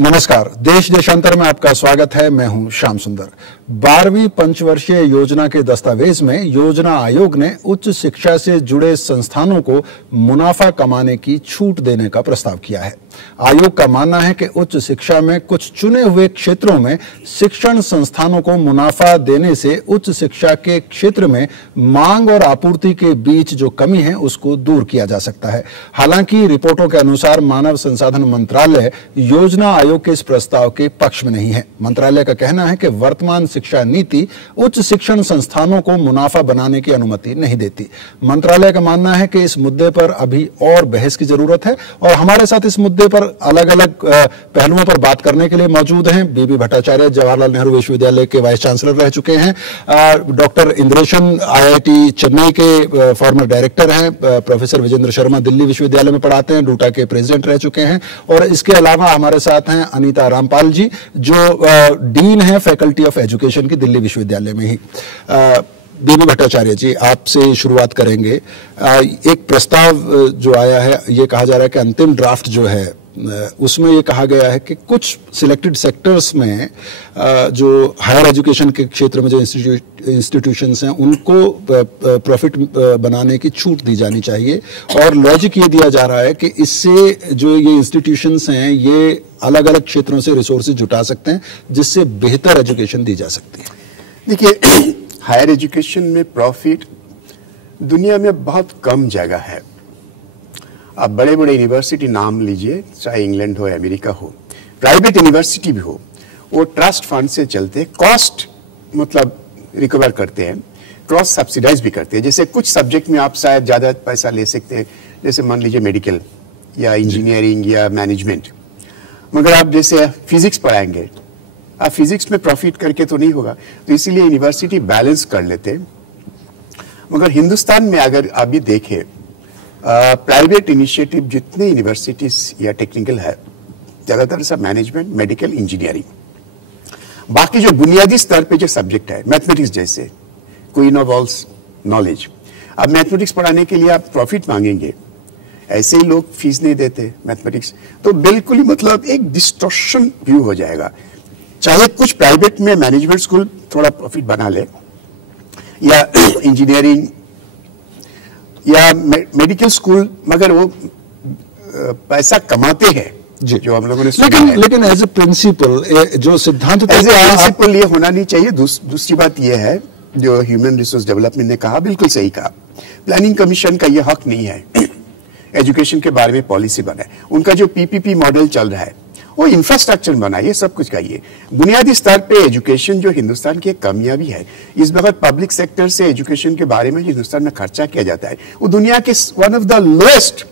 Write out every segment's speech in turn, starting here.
नमस्कार, देश देशांतर में आपका स्वागत है। मैं हूं श्याम सुंदर। 12वीं पंचवर्षीय योजना के दस्तावेज में योजना आयोग ने उच्च शिक्षा से जुड़े संस्थानों को मुनाफा कमाने की छूट देने का प्रस्ताव किया है। आयोग का मानना है कि उच्च शिक्षा में कुछ चुने हुए क्षेत्रों में शिक्षण संस्थानों को मुनाफा देने से उच्च शिक्षा के क्षेत्र में मांग और आपूर्ति के बीच जो कमी है उसको दूर किया जा सकता है। हालांकि रिपोर्टों के अनुसार मानव संसाधन मंत्रालय योजना आयोग के इस प्रस्ताव के पक्ष में नहीं है। मंत्रालय का कहना है कि वर्तमान शिक्षा नीति उच्च शिक्षण संस्थानों को मुनाफा बनाने की अनुमति नहीं देती। मंत्रालय का मानना है कि इस मुद्दे पर अभी और बहस की जरूरत है और हमारे साथ इस मुद्दे पर अलग अलग पहलुओं पर बात करने के लिए मौजूद हैं बीबी भट्टाचार्य, जवाहरलाल नेहरू विश्वविद्यालय के वाइस चांसलर रह चुके हैं, डॉक्टर इंद्रेशन IIT चेन्नई के फॉर्मर डायरेक्टर हैं, प्रोफेसर विजेंद्र शर्मा दिल्ली विश्वविद्यालय में पढ़ाते हैं, डूटा के प्रेसिडेंट रह चुके हैं, और इसके अलावा हमारे साथ हैं अनीता रामपाल जी जो डीन है फैकल्टी ऑफ एजुकेशन की दिल्ली विश्वविद्यालय में ही। बीबी भट्टाचार्य जी, आपसे शुरुआत करेंगे। एक प्रस्ताव जो आया है, ये कहा जा रहा है कि अंतिम ड्राफ्ट जो है उसमें ये कहा गया है कि कुछ सिलेक्टेड सेक्टर्स में जो हायर एजुकेशन के क्षेत्र में जो इंस्टीट्यूशंस हैं उनको प्रॉफिट बनाने की छूट दी जानी चाहिए, और लॉजिक ये दिया जा रहा है कि इससे जो ये इंस्टीट्यूशंस हैं ये अलग अलग क्षेत्रों से रिसोर्सेज जुटा सकते हैं जिससे बेहतर एजुकेशन दी जा सकती है। देखिए, हायर एजुकेशन में प्रॉफिट दुनिया में बहुत कम जगह है। आप बड़े बड़े यूनिवर्सिटी नाम लीजिए, चाहे इंग्लैंड हो, अमेरिका हो, प्राइवेट यूनिवर्सिटी भी हो, वो ट्रस्ट फंड से चलते, कॉस्ट मतलब रिकवर करते हैं, क्रॉस सब्सिडाइज भी करते हैं। जैसे कुछ सब्जेक्ट में आप शायद ज़्यादा पैसा ले सकते हैं, जैसे मान लीजिए मेडिकल या इंजीनियरिंग या मैनेजमेंट, मगर आप जैसे फिजिक्स पढ़ाएंगे, आप फिजिक्स में प्रॉफिट करके तो नहीं होगा, तो इसीलिए यूनिवर्सिटी बैलेंस कर लेते हैं। मगर हिंदुस्तान में अगर आप भी देखें, प्राइवेट इनिशिएटिव जितने यूनिवर्सिटीज या टेक्निकल है, ज़्यादातर सब मैनेजमेंट, मेडिकल, इंजीनियरिंग, बाकी जो बुनियादी स्तर पे जो सब्जेक्ट है, मैथमेटिक्स जैसे क्वीन ऑफ ऑल नॉलेज, अब मैथमेटिक्स पढ़ाने के लिए आप प्रॉफिट मांगेंगे, ऐसे ही लोग फीस नहीं देते मैथमेटिक्स, तो बिल्कुल ही मतलब एक डिस्टॉर्शन व्यू हो जाएगा। चाहे कुछ प्राइवेट में मैनेजमेंट स्कूल थोड़ा प्रॉफिट बना ले, या इंजीनियरिंग या मेडिकल स्कूल, मगर वो पैसा कमाते हैं जो हम लोगों ने लेकिन एज ए प्रिंसिपल जो सिद्धांत एज ए प्रिंसिपल ये होना नहीं चाहिए। दूसरी बात ये है जो ह्यूमन रिसोर्स डेवलपमेंट ने कहा, बिल्कुल सही कहा, प्लानिंग कमीशन का ये हक नहीं है एजुकेशन के बारे में पॉलिसी बनाए। उनका जो PPP मॉडल चल रहा है वो इंफ्रास्ट्रक्चर बनाइए, सब कुछ करिए। बुनियादी स्तर पे एजुकेशन जो हिंदुस्तान की एक कमियां भी है, इस वक्त पब्लिक सेक्टर से एजुकेशन के बारे में जो हिंदुस्तान में खर्चा किया जाता है वो दुनिया के one of the lowest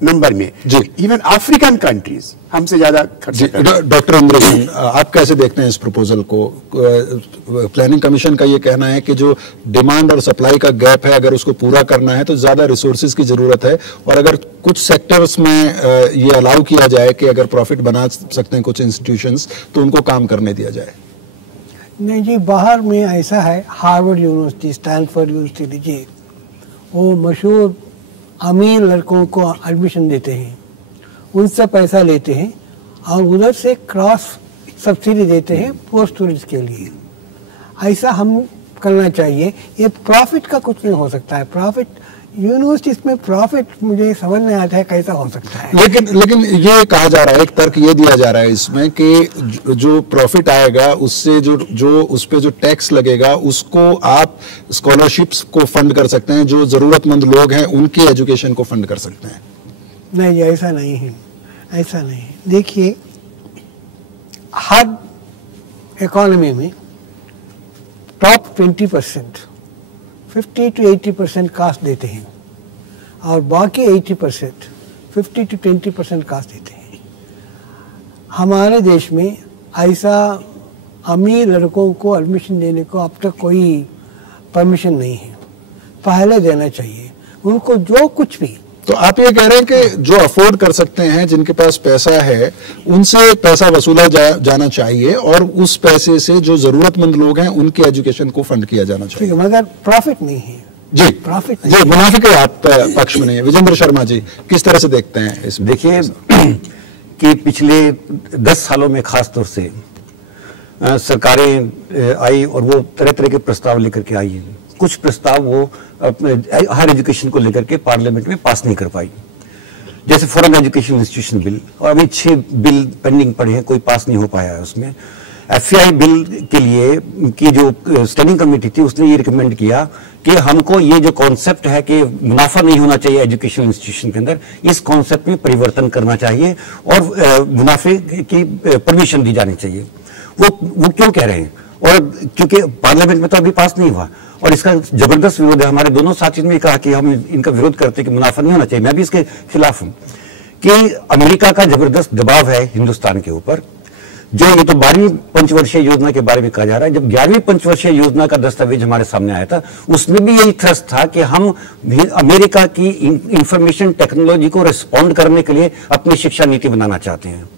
number में, इवन अफ्रीकन कंट्रीज हमसे ज्यादा खर्चा करते हैं। डॉक्टर इंद्रेशन, आप कैसे देखते हैं इस प्रपोजल को? प्लानिंग कमीशन का ये कहना है कि जो डिमांड और सप्लाई का गैप है, अगर उसको पूरा करना है तो ज्यादा रिसोर्सेज की जरूरत है, और अगर कुछ सेक्टर्स में ये अलाउ किया जाए कि अगर प्रॉफिट बना सकते हैं कुछ इंस्टीट्यूशंस तो उनको काम करने दिया जाए। नहीं जी, बाहर में ऐसा है, हार्वर्ड यूनिवर्सिटी, स्टैनफोर्ड यूनिवर्सिटी लीजिए, वो मशहूर अमीर लड़कों को एडमिशन देते हैं, उनसे पैसा लेते हैं और उधर से क्रॉस सब्सिडी देते हैं पोस्ट टूरिस्ट के लिए। ऐसा हम करना चाहिए। ये प्रॉफिट का कुछ नहीं हो सकता है। प्रॉफिट यूनिवर्सिटीज में प्रॉफिट मुझे समझ नहीं आता है कैसा हो सकता है। लेकिन ये कहा जा रहा है, एक तर्क ये दिया जा रहा है इसमें कि जो प्रॉफिट आएगा उससे जो उस पे जो टैक्स लगेगा उसको आप स्कॉलरशिप्स को फंड कर सकते हैं, जो जरूरतमंद लोग हैं उनके एजुकेशन को फंड कर सकते हैं। नहीं, ऐसा नहीं है, ऐसा नहीं है। देखिए, हर इकोनॉमी में टॉप 20% 50 to 80% कास्ट देते हैं और बाकी 80% 50 to 20% कास्ट देते हैं। हमारे देश में ऐसा अमीर लड़कों को एडमिशन देने को अब तक कोई परमिशन नहीं है। पहले देना चाहिए उनको जो कुछ भी। तो आप ये कह रहे हैं कि जो अफोर्ड कर सकते हैं, जिनके पास पैसा है, उनसे पैसा वसूला जाना चाहिए और उस पैसे से जो जरूरतमंद लोग हैं उनके एजुकेशन को फंड किया जाना चाहिए, मगर प्रॉफिट नहीं है। जी, प्रॉफिट जी, मुनाफे के आप पक्ष में नहीं है। विजेंद्र शर्मा जी, किस तरह से देखते हैं इसमें? देखिए, कि पिछले 10 सालों में खास तौर से सरकारें आई और वो तरह तरह के प्रस्ताव लेकर के आई हैं। कुछ प्रस्ताव वो हायर एजुकेशन को लेकर के पार्लियामेंट में पास नहीं कर पाई, जैसे फॉरेन एजुकेशन इंस्टीट्यूशन बिल, और अभी 6 बिल पेंडिंग पड़े हैं, कोई पास नहीं हो पाया है उसमें। FEI बिल के लिए की जो स्टैंडिंग कमेटी थी उसने ये रिकमेंड किया कि हमको ये जो कॉन्सेप्ट है कि मुनाफा नहीं होना चाहिए एजुकेशन इंस्टीट्यूशन के अंदर, इस कॉन्सेप्ट में परिवर्तन करना चाहिए और मुनाफे की परमिशन दी जानी चाहिए। वो क्यों कह रहे हैं? और क्योंकि पार्लियामेंट में तो अभी पास नहीं हुआ और इसका जबरदस्त विरोध है। हमारे दोनों साथियों ने कहा कि हम इनका विरोध करते हैं कि मुनाफा नहीं होना चाहिए। मैं भी इसके खिलाफ हूं कि अमेरिका का जबरदस्त दबाव है हिंदुस्तान के ऊपर। जो ये तो 12वीं पंचवर्षीय योजना के बारे में कहा जा रहा है, जब 11वीं पंचवर्षीय योजना का दस्तावेज हमारे सामने आया था उसमें भी यही थ्रस्ट था कि हम अमेरिका की इंफॉर्मेशन टेक्नोलॉजी को रिस्पॉन्ड करने के लिए अपनी शिक्षा नीति बनाना चाहते हैं,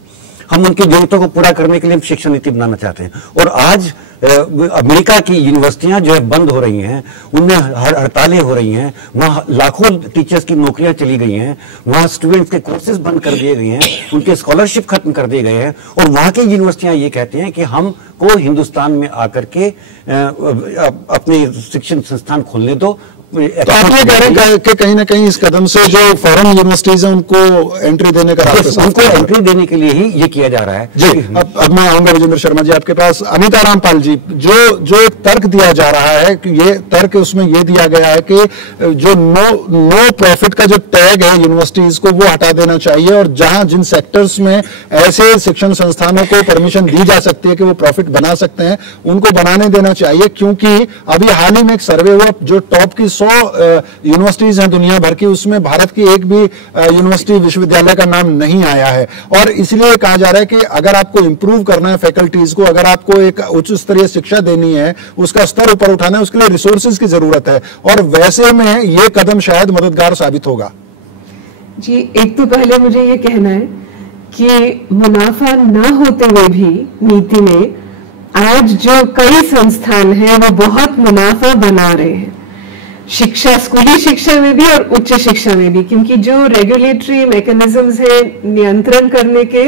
हम उनकी जरूरतों को पूरा करने के लिए शिक्षा नीति बनाना चाहते हैं। और आज अमेरिका की यूनिवर्सिटियां जो है बंद हो रही हैं, उनमें हड़तालें हो रही हैं, वहां लाखों टीचर्स की नौकरियां चली गई हैं, वहां स्टूडेंट्स के कोर्सेज बंद कर दिए गए हैं, उनके स्कॉलरशिप खत्म कर दिए गए हैं और वहां की यूनिवर्सिटियां ये कहती हैं कि हमको हिंदुस्तान में आकर के अपने शिक्षण संस्थान खोलने दो। तो आप ये कह रहे हैं कि कहीं ना कहीं इस कदम से जो फॉरेन यूनिवर्सिटीज हैं उनको एंट्री देने का रास्ता, उनको एंट्री देने के लिए ही ये किया जा रहा है जी। अब मैं आऊंगा विजेंद्र शर्मा जी आपके पास। अमिता रामपाल जी, जो एक तर्क दिया जा रहा है कि ये तर्क उसमें ये दिया गया है कि जो नो प्रॉफिट का जो टैग है यूनिवर्सिटीज को वो हटा देना चाहिए और जहां जिन सेक्टर्स में ऐसे शिक्षण संस्थानों को परमिशन दी जा सकती है कि वो प्रॉफिट बना सकते हैं उनको बनाने देना चाहिए, क्योंकि अभी हाल ही में एक सर्वे हुआ जो टॉप की 100 यूनिवर्सिटीज हैं दुनिया भर की, उसमें भारत की एक भी यूनिवर्सिटी विश्वविद्यालय का नाम नहीं आया है। और इसलिए कहा जा रहा है कि अगर आपको इंप्रूव करना है फैकल्टीज को, अगर आपको एक उच्च स्तरीय शिक्षा देनी है, उसका स्तर ऊपर उठाना है, उसके लिए रिसोर्सेज की जरूरत है और वैसे में ये कदम शायद मददगार साबित होगा। जी, एक तो पहले मुझे ये कहना है कि मुनाफा न होते हुए भी नीति में आज जो कई संस्थान हैं वो बहुत मुनाफा बना रहे हैं, शिक्षा, स्कूली शिक्षा में भी और उच्च शिक्षा में भी, क्योंकि जो रेगुलेटरी मैकेनिज्म्स हैं नियंत्रण करने के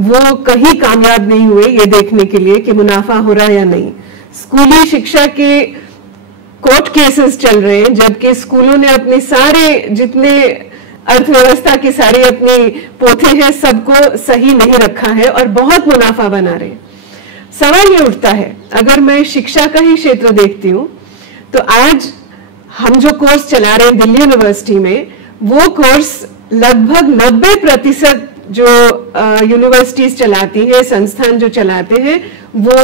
वो कहीं कामयाब नहीं हुए ये देखने के लिए कि मुनाफा हो रहा है या नहीं। स्कूली शिक्षा के कोर्ट केसेस चल रहे हैं, जबकि स्कूलों ने अपने सारे जितने अर्थव्यवस्था की सारी अपनी पोथे हैं सबको सही नहीं रखा है और बहुत मुनाफा बना रहे हैं। सवाल ये उठता है, अगर मैं शिक्षा का ही क्षेत्र देखती हूँ तो आज हम जो कोर्स चला रहे हैं दिल्ली यूनिवर्सिटी में, वो कोर्स लगभग 90% जो यूनिवर्सिटीज चलाती है, संस्थान जो चलाते हैं वो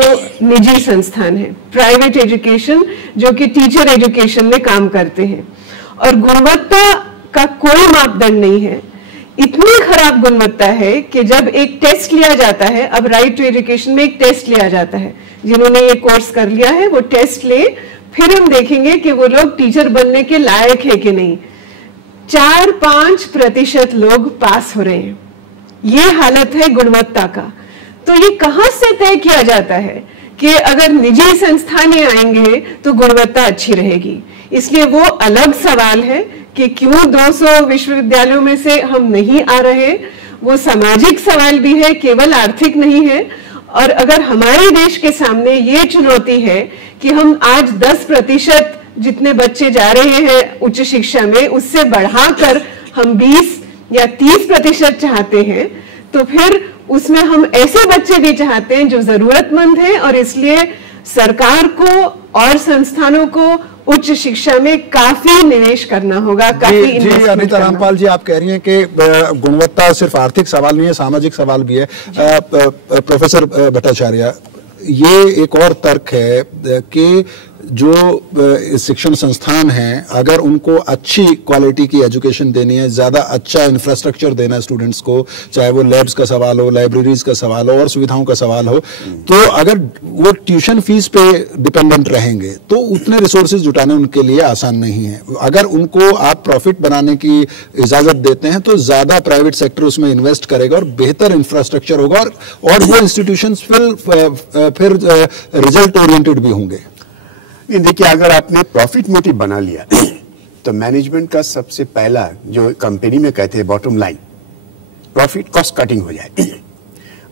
निजी संस्थान है, प्राइवेट एजुकेशन, जो कि टीचर एजुकेशन में काम करते हैं और गुणवत्ता का कोई मापदंड नहीं है। इतनी खराब गुणवत्ता है कि जब एक टेस्ट लिया जाता है, अब राइट टू एजुकेशन में एक टेस्ट लिया जाता है, जिन्होंने ये कोर्स कर लिया है वो टेस्ट ले, फिर हम देखेंगे कि वो लोग टीचर बनने के लायक है कि नहीं। 4-5% लोग पास हो रहे हैं। ये हालत है गुणवत्ता का। तो ये कहां से तय किया जाता है कि अगर निजी संस्थान आएंगे तो गुणवत्ता अच्छी रहेगी? इसलिए वो अलग सवाल है कि क्यों 200 विश्वविद्यालयों में से हम नहीं आ रहे। वो सामाजिक सवाल भी है, केवल आर्थिक नहीं है। और अगर हमारे देश के सामने ये चुनौती है कि हम आज 10% जितने बच्चे जा रहे हैं उच्च शिक्षा में, उससे बढ़ाकर हम 20 या 30% चाहते हैं, तो फिर उसमें हम ऐसे बच्चे भी चाहते हैं जो जरूरतमंद हैं और इसलिए सरकार को और संस्थानों को उच्च शिक्षा में काफी निवेश करना होगा। काफी जी, अनिता रामपाल जी, आप कह रही हैं कि गुणवत्ता सिर्फ आर्थिक सवाल नहीं है, सामाजिक सवाल भी है। प्रोफेसर भट्टाचार्य, ये एक और तर्क है कि जो शिक्षण संस्थान हैं, अगर उनको अच्छी क्वालिटी की एजुकेशन देनी है, ज्यादा अच्छा इंफ्रास्ट्रक्चर देना है स्टूडेंट्स को, चाहे वो लैब्स का सवाल हो, लाइब्रेरीज का सवाल हो और सुविधाओं का सवाल हो, तो अगर वो ट्यूशन फीस पे डिपेंडेंट रहेंगे तो उतने रिसोर्सेज जुटाने उनके लिए आसान नहीं है। अगर उनको आप प्रॉफिट बनाने की इजाजत देते हैं तो ज्यादा प्राइवेट सेक्टर उसमें इन्वेस्ट करेगा और बेहतर इंफ्रास्ट्रक्चर होगा और वो इंस्टीट्यूशन फिर रिजल्ट ओरिएंटेड भी होंगे। देखिए, अगर आपने प्रॉफिट मोटिव बना लिया तो मैनेजमेंट का सबसे पहला जो कंपनी में कहते हैं bottom line, profit cost cutting हो जाए।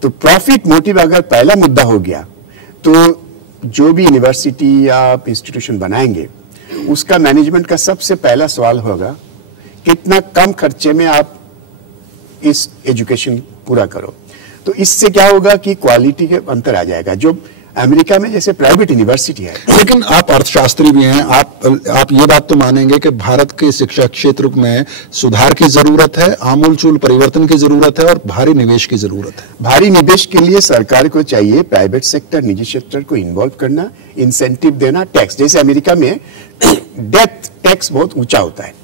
तो प्रॉफिट मोटिव अगर पहला मुद्दा हो गया तो जो भी यूनिवर्सिटी या आप इंस्टीट्यूशन बनाएंगे उसका मैनेजमेंट का सबसे पहला सवाल होगा कितना कम खर्चे में आप इस एजुकेशन पूरा करो। तो इससे क्या होगा कि क्वालिटी के अंतर आ जाएगा। जो अमेरिका में जैसे प्राइवेट यूनिवर्सिटी है, लेकिन आप अर्थशास्त्री भी हैं, आप ये बात तो मानेंगे कि भारत के शिक्षा क्षेत्र में सुधार की जरूरत है, आमूलचूल परिवर्तन की जरूरत है और भारी निवेश की जरूरत है। भारी निवेश के लिए सरकार को चाहिए प्राइवेट सेक्टर, निजी सेक्टर को इन्वॉल्व करना, इंसेंटिव देना, टैक्स। जैसे अमेरिका में डेथ टैक्स बहुत ऊंचा होता है।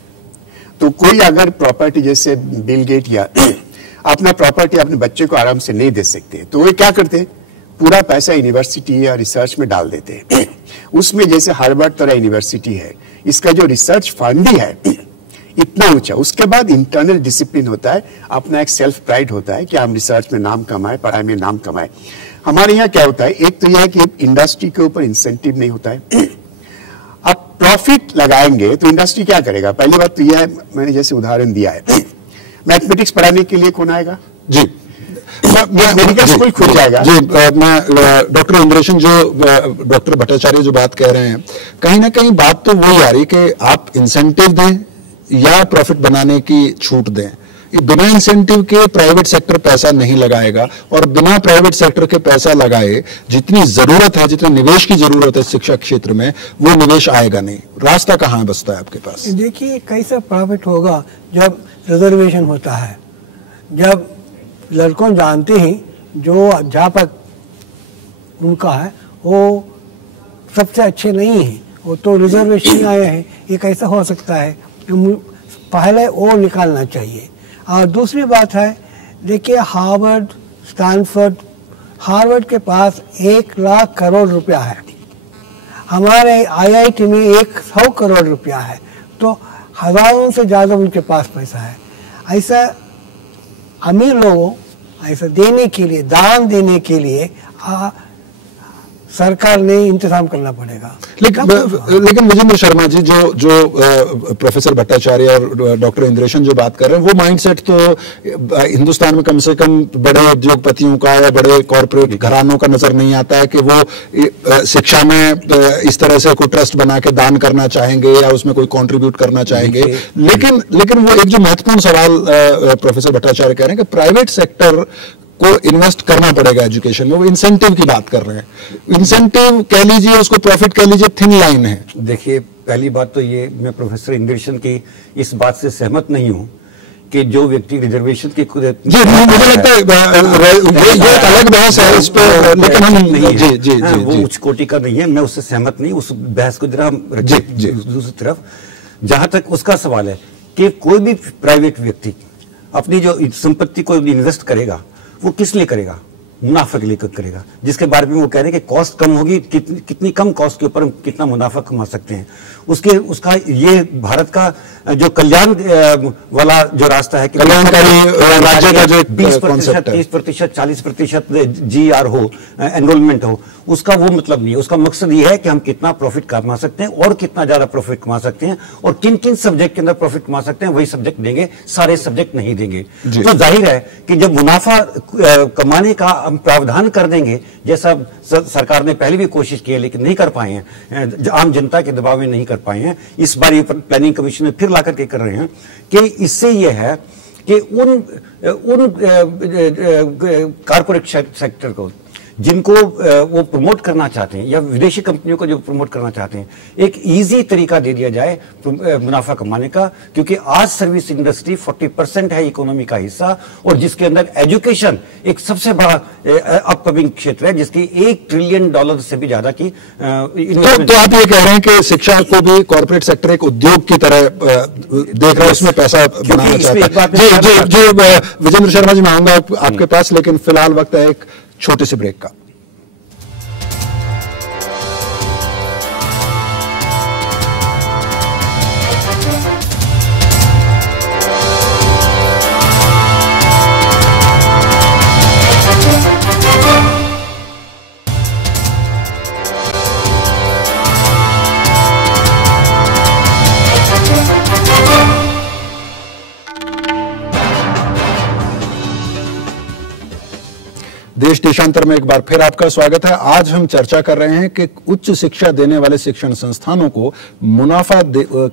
तो कोई अगर प्रॉपर्टी जैसे बिल गेट या अपना प्रॉपर्टी अपने बच्चे को आराम से नहीं दे सकते तो वे क्या करते हैं, पूरा पैसा यूनिवर्सिटी या रिसर्च में डाल देते हैं। उसमें जैसे हार्वर्ड तरह यूनिवर्सिटी है, इसका जो रिसर्च फंड ही है इतना ऊंचा। उसके बाद इंटरनल डिसिप्लिन होता है, अपना एक सेल्फ प्राइड होता है कि हम रिसर्च में नाम कमाए, पढ़ाई में नाम कमाए। हमारे यहाँ क्या होता है, एक तो यह है कि इंडस्ट्री के ऊपर इंसेंटिव नहीं होता है। अब प्रॉफिट लगाएंगे तो इंडस्ट्री क्या करेगा? पहली बात तो यह है, मैंने जैसे उदाहरण दिया है, मैथमेटिक्स पढ़ाने के लिए कौन आएगा? जी, मेडिकल स्कूल खुल जाएगा। जी, मैं डॉक्टर इंद्रेशन डॉक्टर भट्टाचार्य जो बात कह रहे हैं, कहीं ना कहीं बात तो वही आ रही कि आप इंसेंटिव दें या प्रॉफिट बनाने की छूट दें। बिना इंसेंटिव के प्राइवेट सेक्टर पैसा नहीं लगाएगा और बिना प्राइवेट सेक्टर के पैसा लगाए जितनी जरूरत है, जितना निवेश की जरूरत है शिक्षा क्षेत्र में, वो निवेश आएगा नहीं। रास्ता कहाँ बचता है आपके पास? देखिए, कैसा प्रॉफिट होगा जब रिजर्वेशन होता है, जब लड़कों जानते हैं जो अध्यापक उनका है वो सबसे अच्छे नहीं है, वो तो रिजर्वेशन आए हैं, ये कैसा हो सकता है? पहले वो निकालना चाहिए। और दूसरी बात है, देखिए हार्वर्ड, स्टैनफोर्ड, हार्वर्ड के पास 1 लाख करोड़ रुपया है, हमारे आईआईटी में 100 करोड़ रुपया है, तो हजारों से ज़्यादा उनके पास पैसा है। ऐसा अमीर लोगों ऐसा देने के लिए, दान देने के लिए सरकार ने इंतजाम करना पड़ेगा। लेकिन विजेंद्र शर्मा जी, जो प्रोफेसर भट्टाचार्य और डॉक्टर इंद्रेशन जो बात कर रहे हैं, वो माइंडसेट तो हिंदुस्तान में कम से कम बड़े उद्योगपतियों का या बड़े कॉर्पोरेट घरानों का नजर नहीं आता है कि वो शिक्षा में इस तरह से कोई ट्रस्ट बना के दान करना चाहेंगे या उसमें कोई कंट्रीब्यूट करना चाहेंगे। लेकिन वो एक जो महत्वपूर्ण सवाल प्रोफेसर भट्टाचार्य कह रहे हैं कि प्राइवेट सेक्टर को इन्वेस्ट करना पड़ेगा एजुकेशन में, वो इंसेंटिव की बात कर रहे हैं। इंसेंटिव कह लीजिए, उसको प्रॉफिट कह लीजिए, थिन लाइन है। देखिए, पहली बात तो ये, मैं प्रोफेसर इंद्रेशन की इस बात से सहमत नहीं हूं कि जो व्यक्ति रिजर्वेशन की मुझे लगता है ये एक अलग बहस है इस पर, लेकिन हम नहीं है, वो उच्च कोटि का नहीं है, मैं उससे सहमत नहीं। उस बहस को जरा दूसरी तरफ, जहां तक उसका सवाल है कि कोई भी प्राइवेट व्यक्ति अपनी जो संपत्ति को इन्वेस्ट करेगा वो किस लिए करेगा? मुनाफा के लिए करेगा, जिसके बारे में वो कह रहे हैं कि कॉस्ट कम होगी, कितनी कम कॉस्ट के ऊपर हम कितना मुनाफा कमा सकते हैं। उसका ये भारत का जो कल्याण वाला जो रास्ता है, कल्याणकारी राज्य का जो 20%, 30%, 40% GR हो, एनरोलमेंट हो, उसका वो मतलब नहीं है। उसका मकसद ये है कि हम कितना प्रॉफिट कमा सकते हैं और कितना ज्यादा प्रॉफिट कमा सकते हैं और किन किन सब्जेक्ट के अंदर प्रॉफिट कमा सकते हैं, वही सब्जेक्ट देंगे, सारे सब्जेक्ट नहीं देंगे। तो जाहिर है कि जब मुनाफा कमाने का हम प्रावधान कर देंगे, जैसा सरकार ने पहले भी कोशिश की है लेकिन नहीं कर पाए हैं, आम जनता के दबाव में नहीं कर पाए हैं, इस बार ये प्लानिंग कमीशन में फिर लाकर के कर रहे हैं कि इससे ये है कि उन कारपोरेट सेक्टर को जिनको वो प्रमोट करना चाहते हैं या विदेशी कंपनियों को जो प्रमोट करना चाहते हैं, एक इजी तरीका दे दिया जाए मुनाफा कमाने का, क्योंकि आज सर्विस इंडस्ट्री 40% है इकोनॉमी का हिस्सा और जिसके अंदर एजुकेशन एक सबसे बड़ा अपकमिंग क्षेत्र है, जिसकी $1 ट्रिलियन से भी ज्यादा की तो आप ये कह रहे हैं कि शिक्षा को भी कॉर्पोरेट सेक्टर एक उद्योग की तरह देख रहा है, उसमें पैसा बनाना चाहता है। जी विजेंद्र शर्मा जी, मैं आऊंगा आपके पास, लेकिन फिलहाल वक्त है एक छोटे से ब्रेक का। देश देशांतर में एक बार फिर आपका स्वागत है। आज हम चर्चा कर रहे हैं कि उच्च शिक्षा देने वाले शिक्षण संस्थानों को मुनाफा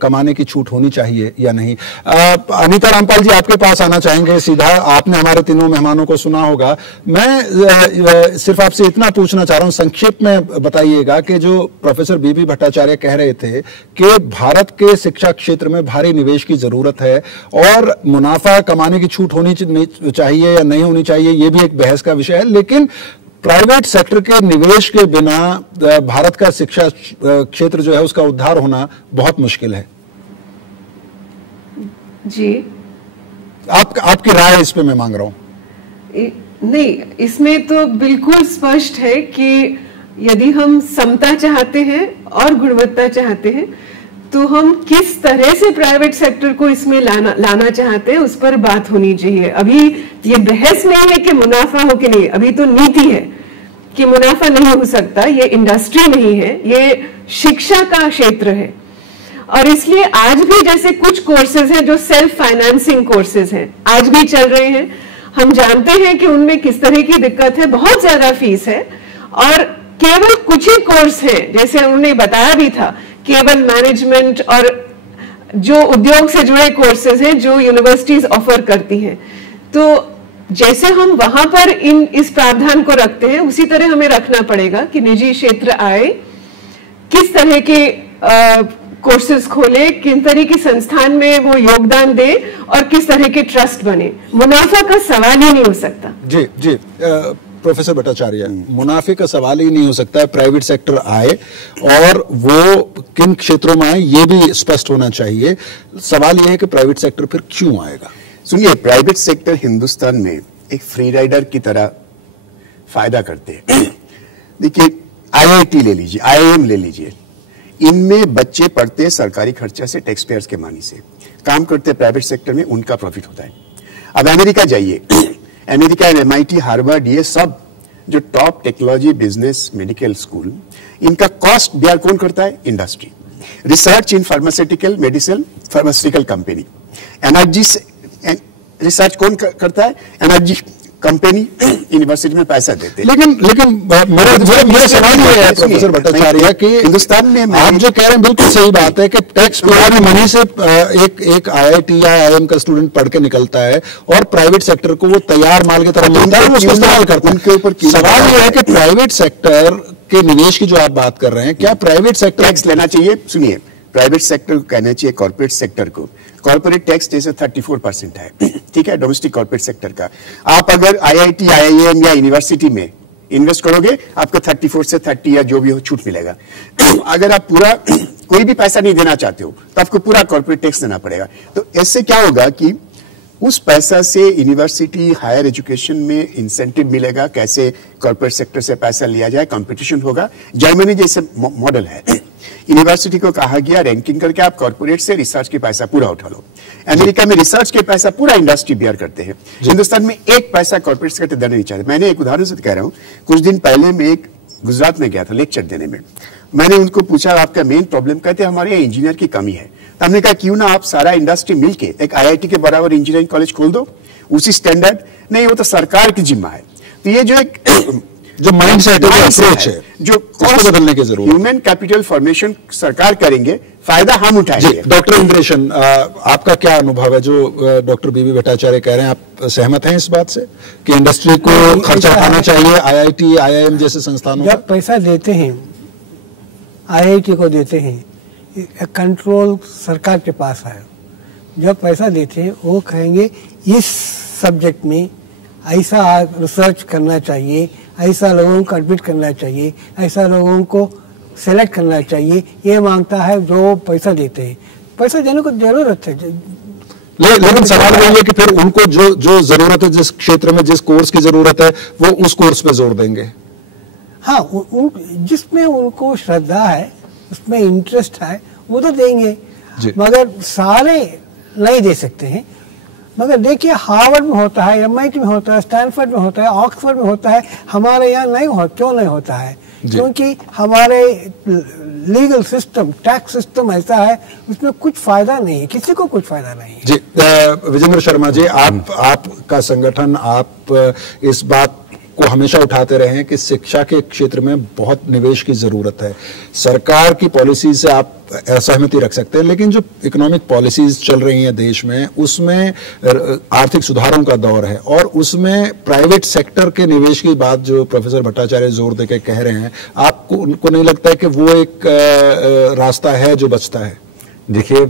कमाने की छूट होनी चाहिए या नहीं। अनीता रामपाल जी, आपके पास आना चाहेंगे सीधा। आपने हमारे तीनों मेहमानों को सुना होगा। मैं सिर्फ आपसे इतना पूछना चाह रहा हूं, संक्षिप्त में बताइएगा कि जो प्रोफेसर बीबी भट्टाचार्य कह रहे थे कि भारत के शिक्षा क्षेत्र में भारी निवेश की जरूरत है और मुनाफा कमाने की छूट होनी चाहिए या नहीं होनी चाहिए, यह भी एक बहस का विषय है। लेकिन प्राइवेट सेक्टर के निवेश के बिना भारत का शिक्षा क्षेत्र जो है उसका उद्धार होना बहुत मुश्किल है। जी, आपकी राय इस पे मैं मांग रहा हूं। नहीं, इसमें तो बिल्कुल स्पष्ट है कि यदि हम समता चाहते हैं और गुणवत्ता चाहते हैं तो हम किस तरह से प्राइवेट सेक्टर को इसमें लाना चाहते हैं उस पर बात होनी चाहिए। अभी ये बहस नहीं है कि मुनाफा हो कि नहीं, अभी तो नीति है कि मुनाफा नहीं हो सकता। ये इंडस्ट्री नहीं है, ये शिक्षा का क्षेत्र है। और इसलिए आज भी जैसे कुछ कोर्सेज हैं जो सेल्फ फाइनेंसिंग कोर्सेज हैं, आज भी चल रहे हैं। हम जानते हैं कि उनमें किस तरह की दिक्कत है, बहुत ज्यादा फीस है और केवल कुछ ही कोर्स हैं, जैसे उन्होंने बताया भी था, केवल मैनेजमेंट और जो उद्योग से जुड़े कोर्सेज हैं जो यूनिवर्सिटीज ऑफर करती हैं। तो जैसे हम वहां पर इस प्रावधान को रखते हैं उसी तरह हमें रखना पड़ेगा कि निजी क्षेत्र आए, किस तरह के कोर्सेज खोले, किस तरह की संस्थान में वो योगदान दे और किस तरह के ट्रस्ट बने। मुनाफा का सवाल ही नहीं हो सकता। जी जी, प्रोफेसर भट्टाचार्य, मुनाफे का सवाल ही नहीं हो सकता है। प्राइवेट सेक्टर आए और वो किन क्षेत्रों में आए ये भी स्पष्ट होना चाहिए। सवाल यह है कि प्राइवेट सेक्टर फिर क्यों आएगा। सुनिए, प्राइवेट सेक्टर हिंदुस्तान में एक फ्री राइडर की तरह फायदा करते हैं। देखिए, IIT ले लीजिए, IIM ले लीजिए, इनमें बच्चे पढ़ते हैं सरकारी खर्चा से, टैक्स पेयर्स के मनी से काम करते हैं। प्राइवेट सेक्टर में उनका प्रॉफिट होता है। अब अमेरिका जाइए, अमेरिका, MIT, हार्वर्ड, ये सब जो top technology, business, medical school, इनका कॉस्ट बेयर कौन करता है? Industry. Research in pharmaceutical, medicine, pharmaceutical company. Energy research कौन करता है? एनर्जी कंपनी यूनिवर्सिटी में पैसा देते हैं। लेकिन मेरा सवाल ये है प्रोफेसर भट्टाचार्य कि हिंदुस्तान में आप जो कह रहे हैं बिल्कुल सही बात है कि टैक्स पेयर मनी से एक IIT या IIM का स्टूडेंट पढ़ के निकलता है और प्राइवेट सेक्टर को वो तैयार माल की तरह मिलता है, उसको इस्तेमाल करता है। उनके ऊपर सवाल ये है कि प्राइवेट सेक्टर के निवेश की जो आप बात कर रहे हैं, क्या प्राइवेट सेक्टर टैक्स लेना चाहिए? सुनिए, प्राइवेट सेक्टर को कहना चाहिए कॉर्पोरेट सेक्टर को, कॉर्पोरेट टैक्स जैसे 34% है, ठीक है, डोमेस्टिक कॉर्पोरेट सेक्टर का। आप अगर IIT, IIM या यूनिवर्सिटी में इन्वेस्ट करोगे, आपको 34 से 30 या जो भी हो छूट मिलेगा। अगर आप पूरा कोई भी पैसा नहीं देना चाहते हो तो आपको पूरा कॉर्पोरेट टैक्स देना पड़ेगा। तो इससे क्या होगा कि उस पैसा से यूनिवर्सिटी, हायर एजुकेशन में इंसेंटिव मिलेगा, कैसे कॉर्पोरेट सेक्टर से पैसा लिया जाए, कंपटीशन होगा। जर्मनी जैसे मॉडल है, यूनिवर्सिटी को कहा गया रैंकिंग करके आप कॉर्पोरेट से रिसर्च के पैसा पूरा उठा लो। अमेरिका में रिसर्च के पैसा पूरा इंडस्ट्री बेयर करते हैं। हिंदुस्तान में एक पैसा कॉर्पोरेट सेक्टर देना नहीं चाहते। मैंने एक उदाहरण से कह रहा हूं, कुछ दिन पहले मैं एक गुजरात में गया था लेक्चर देने में। मैंने उनको पूछा आपका मेन प्रॉब्लम, कहते हमारे यहाँ इंजीनियर की कमी है। तो हमने कहा क्यों ना आप सारा इंडस्ट्री मिलके एक IIT के बराबर इंजीनियरिंग कॉलेज खोल दो, उसी स्टैंडर्ड। नहीं, वो तो सरकार की जिम्मा है। तो ये जो एक जो माइंडसेट है, अप्रोच है, जो उसको बदलने की जरूरत है। ह्यूमन कैपिटल फॉर्मेशन सरकार करेंगे, फायदा हम उठाएंगे। डॉक्टर इंद्रेशन, आपका क्या अनुभव है? जो डॉक्टर बीबी भट्टाचार्य कह रहे हैं, आप सहमत हैं इस बात से कि इंडस्ट्री को खर्चा उठाना चाहिए, IIT, IIM जैसे संस्थानों जब पैसा देते हैं, IIT को देते हैं, कंट्रोल सरकार के पास है। जब पैसा देते हैं वो कहेंगे इस सब्जेक्ट में ऐसा रिसर्च करना चाहिए, ऐसा लोगों को एडमिट करना चाहिए, ऐसा लोगों को सेलेक्ट करना चाहिए। ये मांगता है जो पैसा देते हैं। पैसा देने को जरूरत है, लेकिन सवाल ये है कि फिर उनको जो जरूरत है, जिस क्षेत्र में जिस कोर्स की जरूरत है, वो उस कोर्स पे जोर देंगे। हाँ, जिसमें उनको श्रद्धा है, उसमें इंटरेस्ट है, वो तो देंगे। मगर सारे नहीं दे सकते हैं। मगर देखिए, हार्वर्ड में होता है, MIT में होता है, स्टैनफोर्ड में होता है, ऑक्सफोर्ड में होता है, हमारे यहाँ नहीं हो। क्यों नहीं होता है? क्योंकि हमारे लीगल सिस्टम, टैक्स सिस्टम ऐसा है, उसमें कुछ फायदा नहीं है, किसी को कुछ फायदा नहीं है। जी, विजेंद्र शर्मा जी, आपका संगठन, आप इस बात को हमेशा उठाते रहे हैं कि शिक्षा के क्षेत्र में बहुत निवेश की जरूरत है। सरकार की पॉलिसी से आप असहमति रख सकते हैं, लेकिन जो इकोनॉमिक पॉलिसीज चल रही हैं देश में, उसमें आर्थिक सुधारों का दौर है और उसमें प्राइवेट सेक्टर के निवेश की बात जो प्रोफेसर भट्टाचार्य जोर देकर कह रहे हैं, आपको उनको नहीं लगता है कि वो एक रास्ता है जो बचता है? देखिए,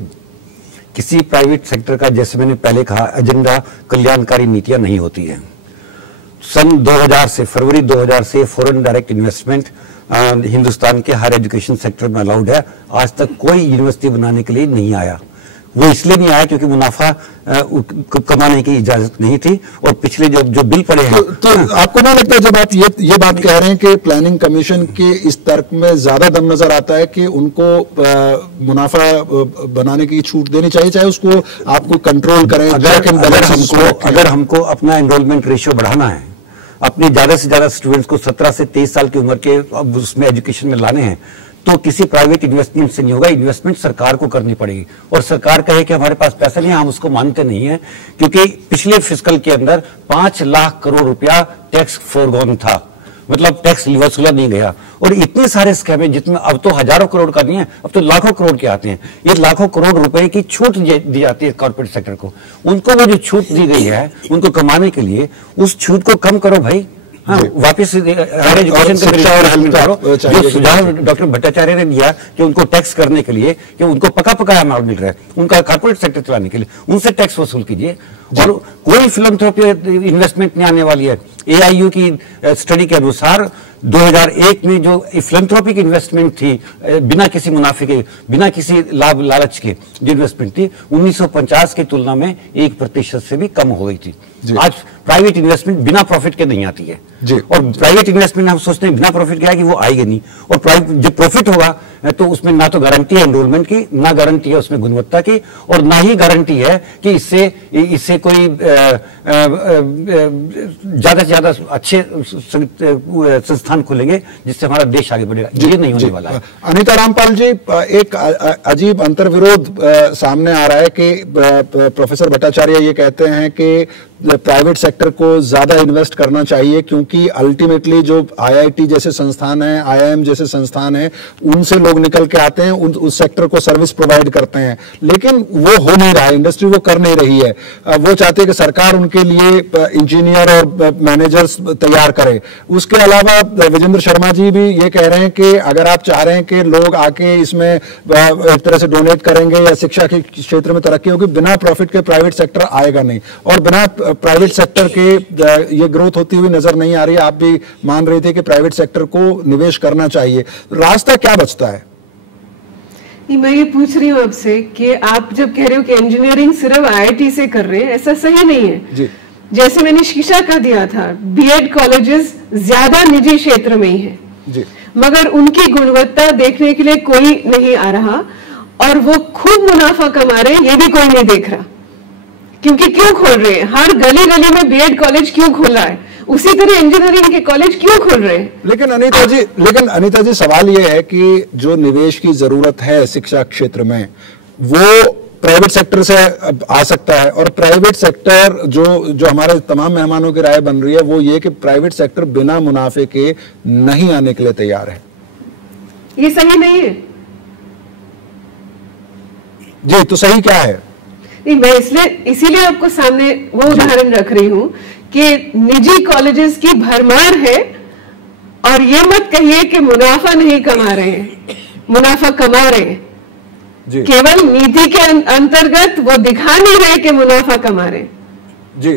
किसी प्राइवेट सेक्टर का, जैसे मैंने पहले कहा, एजेंडा कल्याणकारी नीतियां नहीं होती हैं। सन 2000 से, फरवरी 2000 से फॉरेन डायरेक्ट इन्वेस्टमेंट हिंदुस्तान के हायर एजुकेशन सेक्टर में अलाउड है। आज तक कोई यूनिवर्सिटी बनाने के लिए नहीं आया। वो इसलिए नहीं आया क्योंकि मुनाफा कमाने की इजाजत नहीं थी। और पिछले जो बिल पड़े हैं, तो आपको नहीं लगता जब आप ये बात कह रहे हैं कि प्लानिंग कमीशन के इस तर्क में ज्यादा दम नजर आता है कि उनको मुनाफा बनाने की छूट देनी चाहिए, चाहे उसको आपको कंट्रोल करें? अगर हमको अपना एनरोलमेंट रेशियो बढ़ाना है, अपनी ज्यादा से ज्यादा स्टूडेंट्स को 17 से 23 साल की उम्र के अब उसमें एजुकेशन में लाने हैं, तो किसी प्राइवेट इन्वेस्टमेंट से नहीं होगा। इन्वेस्टमेंट सरकार को करनी पड़ेगी। और सरकार कहे कि हमारे पास पैसा नहीं है, हम उसको मानते नहीं है, क्योंकि पिछले फिस्कल के अंदर 5 लाख करोड़ रुपया टैक्स फोरगॉन था, मतलब टैक्स वसूला नहीं गया। और इतने सारे स्कैम है जितने अब तो हजारों करोड़ का नहीं है, अब तो लाखों करोड़ के आते हैं। ये लाखों करोड़ रुपए की छूट दी जाती है कॉर्पोरेट सेक्टर को। उनको वो जो छूट दी गई है उनको कमाने के लिए, उस छूट को कम करो भाई। हाँ, वापिस हायर एजुकेशन का जो सुझाव डॉक्टर भट्टाचार्य ने दिया कि उनको टैक्स करने के लिए, कि उनको पका पकाया माल मिल रहा है, उनका कॉर्पोरेट सेक्टर चलाने के लिए उनसे टैक्स वसूल कीजिए। और कोई फिलैंथ्रोपी इन्वेस्टमेंट नहीं आने वाली है। AIU की स्टडी के अनुसार 2001 में जो फिलैंथ्रोपिक इन्वेस्टमेंट थी, बिना किसी मुनाफे के, बिना किसी लाभ लालच के जो इन्वेस्टमेंट थी, 1950 की तुलना में 1% से भी कम हो गई थी। आज प्राइवेट इन्वेस्टमेंट बिना प्रॉफिट के नहीं आती है। और प्राइवेट इन्वेस्टमेंट हम सोचते हैं बिना प्रॉफिट के आएगी, वो आएगी नहीं। और जब प्रॉफिट होगा तो उसमें ना तो गारंटी है एनरोलमेंट की, ना गारंटी है उसमें गुणवत्ता की, और ना ही गारंटी है कि इससे कोई ज्यादा से ज्यादा अच्छे संस्थान खुलेंगे जिससे हमारा देश आगे बढ़ेगा। ये नहीं होने वाला है। अनीता रामपाल जी, एक अजीब अंतर्विरोध सामने आ रहा है कि प्रोफेसर भट्टाचार्य ये कहते हैं कि प्राइवेट सेक्टर को ज्यादा इन्वेस्ट करना चाहिए, क्योंकि अल्टीमेटली जो IIT जैसे संस्थान है, IIM जैसे संस्थान है, उनसे लोग निकल के आते हैं, उस सेक्टर को सर्विस प्रोवाइड करते हैं। लेकिन वो हो नहीं रहा है, इंडस्ट्री वो कर नहीं रही है। वो चाहते हैं कि सरकार उनके लिए इंजीनियर और मैनेजर्स तैयार करे। उसके अलावा विजेंद्र शर्मा जी भी ये कह रहे हैं कि अगर आप चाह रहे हैं कि लोग आके इसमें एक तरह से डोनेट करेंगे या शिक्षा के क्षेत्र में तरक्की होगी, बिना प्रॉफिट के प्राइवेट सेक्टर आएगा नहीं, और बिना प्राइवेट सेक्टर के ये ग्रोथ होती हुई नजर नहीं आ रही है। आप भी मान रहे थे कि प्राइवेट सेक्टर को निवेश करना चाहिए। रास्ता क्या बचता है? मैं ये पूछ रही हूँ आपसे कि आप जब कह रहे हो कि इंजीनियरिंग सिर्फ IIT से कर रहे हैं, ऐसा सही नहीं है जी। जैसे मैंने शीशा का दिया था, BEd कॉलेजेस ज्यादा निजी क्षेत्र में ही है जी, मगर उनकी गुणवत्ता देखने के लिए कोई नहीं आ रहा, और वो खूब मुनाफा कमा रहे हैं, ये भी कोई नहीं देख रहा। क्योंकि क्यों खोल रहे हैं? हर गली गली में BEd कॉलेज क्यों खोला है? उसी तरह इंजीनियरिंग के कॉलेज क्यों खोल रहे हैं? लेकिन अनीता जी सवाल यह है कि जो निवेश की जरूरत है शिक्षा क्षेत्र में, वो प्राइवेट सेक्टर से आ सकता है। और प्राइवेट सेक्टर जो हमारे तमाम मेहमानों की राय बन रही है वो ये कि प्राइवेट सेक्टर बिना मुनाफे के नहीं आने के लिए तैयार है। ये सही नहीं है जी। तो सही क्या है? मैं इसीलिए आपको सामने वो उदाहरण रख रही हूं कि निजी कॉलेजेस की भरमार है, और ये मत कहिए कि मुनाफा नहीं कमा रहे हैं, मुनाफा कमा रहे हैं जी। केवल नीति के अंतर्गत वो दिखा नहीं रहे कि मुनाफा कमा रहे हैं जी।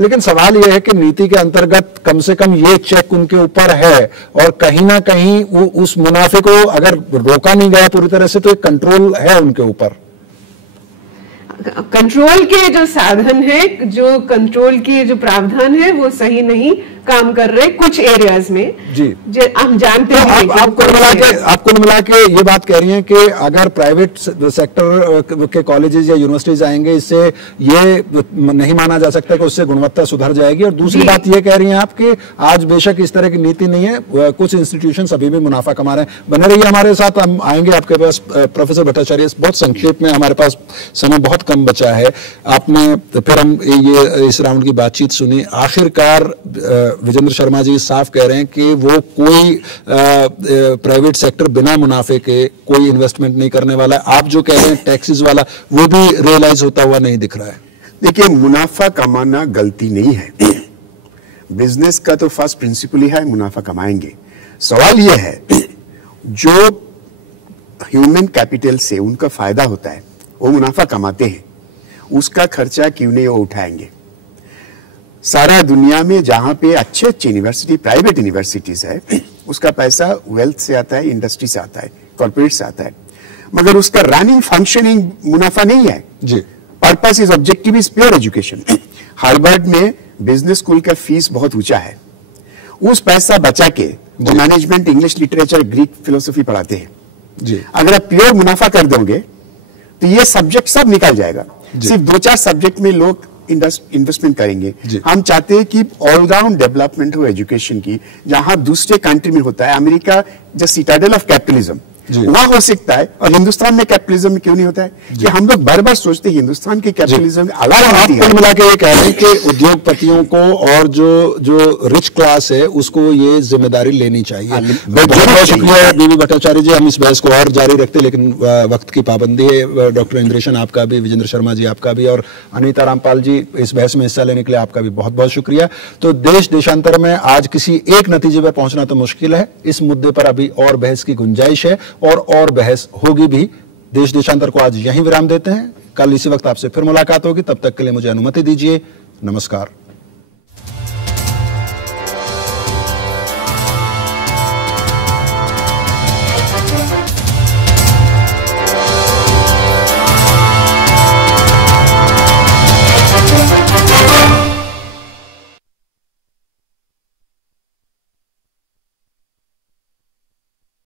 लेकिन सवाल यह है कि नीति के अंतर्गत कम से कम ये चेक उनके ऊपर है, और कहीं ना कहीं वो उस मुनाफे को अगर रोका नहीं गया पूरी तरह से, तो एक कंट्रोल है उनके ऊपर। कंट्रोल के जो साधन है, जो कंट्रोल के जो प्रावधान है, वो सही नहीं काम कर रहे कुछ एरियाज में जी। हम जानते हैं। आप कुल मिला के ये बात कह रही हैं कि अगर प्राइवेट सेक्टर के कॉलेजेस या यूनिवर्सिटीज आएंगे, इससे ये नहीं माना जा सकता कि उससे गुणवत्ता सुधर जाएगी। और दूसरी बात ये कह रही हैं आप कि आज बेशक इस तरह की नीति नहीं है, कुछ इंस्टीट्यूशन अभी भी मुनाफा कमा रहे हैं। बने रहिए हमारे साथ, हम आएंगे आपके पास प्रोफेसर भट्टाचार्य। बहुत संक्षेप में, हमारे पास समय बहुत कम कम बचा है। आपने फिर हम ये इस राउंड की बातचीत सुनी, आखिरकार विजेंद्र शर्मा जी साफ कह रहे हैं कि वो कोई प्राइवेट सेक्टर बिना मुनाफे के कोई इन्वेस्टमेंट नहीं करने वाला है। आप जो कह रहे हैं टैक्सेस वाला, वो भी रियलाइज होता हुआ नहीं दिख रहा है। देखिए, मुनाफा कमाना गलती नहीं है, बिजनेस का तो फर्स्ट प्रिंसिपल ही है मुनाफा कमाएंगे। सवाल यह है जो ह्यूमन कैपिटल से उनका फायदा होता है, वो मुनाफा कमाते हैं, उसका खर्चा क्यों नहीं वो उठाएंगे। सारा दुनिया में जहां पे अच्छे अच्छे यूनिवर्सिटी, प्राइवेट यूनिवर्सिटीज है, उसका पैसा वेल्थ से आता है, इंडस्ट्री से आता है, कॉर्पोरेट से आता है, मगर उसका रनिंग फंक्शनिंग मुनाफा नहीं है जी। Purpose is objective is pure education. Harvard में बिजनेस स्कूल का फीस बहुत ऊंचा है, उस पैसा बचा के वो management, English literature, Greek philosophy पढ़ाते हैं जी। अगर आप प्योर मुनाफा कर दोगे तो ये सब्जेक्ट सब निकल जाएगा, सिर्फ 2-4 सब्जेक्ट में लोग इन्वेस्टमेंट करेंगे। हम चाहते हैं कि ऑलराउंड डेवलपमेंट हो एजुकेशन की, जहां दूसरे कंट्री में होता है। अमेरिका जो सिटाडेल ऑफ कैपिटलिज्म वहां हो सकता है, और हिंदुस्तान में कैपिटलिज्म में क्यों नहीं होता है कि हम लोग बार बार सोचते हैं हिंदुस्तान के कैपिटलिज्म अलग मिला के ये कह रहे हैं कि उद्योगपतियों को और जो रिच क्लास है उसको ये जिम्मेदारी लेनी चाहिए। बहुत शुक्रिया बीबी भट्टाचार्य जी, हम इस बहस को और जारी रखते लेकिन वक्त की पाबंदी है। डॉक्टर इंद्रेशन आपका भी, विजेंद्र शर्मा जी आपका भी, और अनीता रामपाल जी इस बहस में हिस्सा लेने के लिए आपका भी बहुत बहुत शुक्रिया। तो देश देशांतर में आज किसी एक नतीजे पर पहुंचना तो मुश्किल है, इस मुद्दे पर अभी और बहस की गुंजाइश है और बहस होगी भी। देश देशांतर को आज यहीं विराम देते हैं, कल इसी वक्त आपसे फिर मुलाकात होगी, तब तक के लिए मुझे अनुमति दीजिए, नमस्कार।